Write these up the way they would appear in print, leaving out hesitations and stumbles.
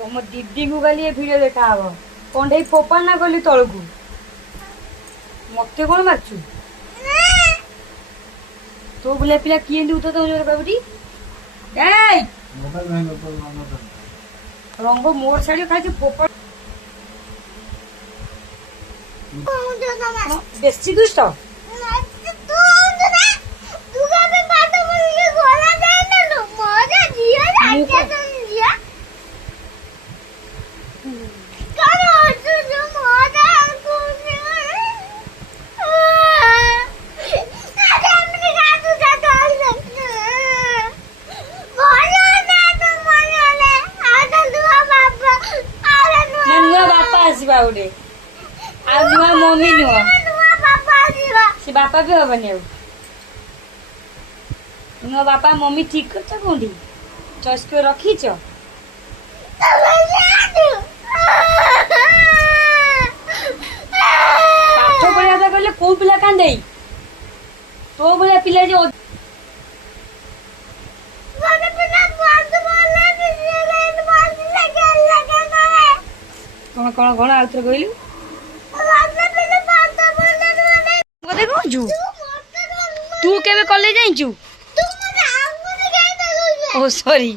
तुम दीदी को गली भिडियो देखा हम कंडे फोपा ना गली तल को मत कौन मारचु तो बुला पिला किए तो तुम बाबूटी रंग मोर शाड़ी खाई फोपा बेसी दुष्ट बापा नुआ मम्मी नुह से बापा भी हबनी नुआ बापा मम्मी ठीक कर कौटी चॉइस को रखीच पाठ पढ़ा कहले कौ पिला कांदे तो भाया पिला जो कौन कौन कौन आउथर कहलु तू केबे कॉलेज जाइचु ओ सॉरी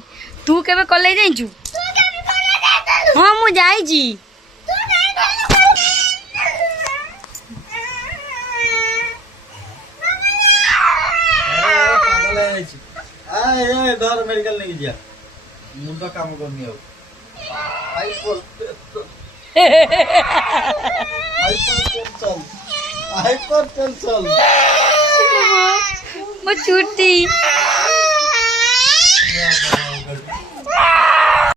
तू केबे कॉलेज जाइचु हां मु जाइजी धर मेडिकल नहीं गया मुंडा काम करनी हो हाइपर टेंशन मो छुट्टी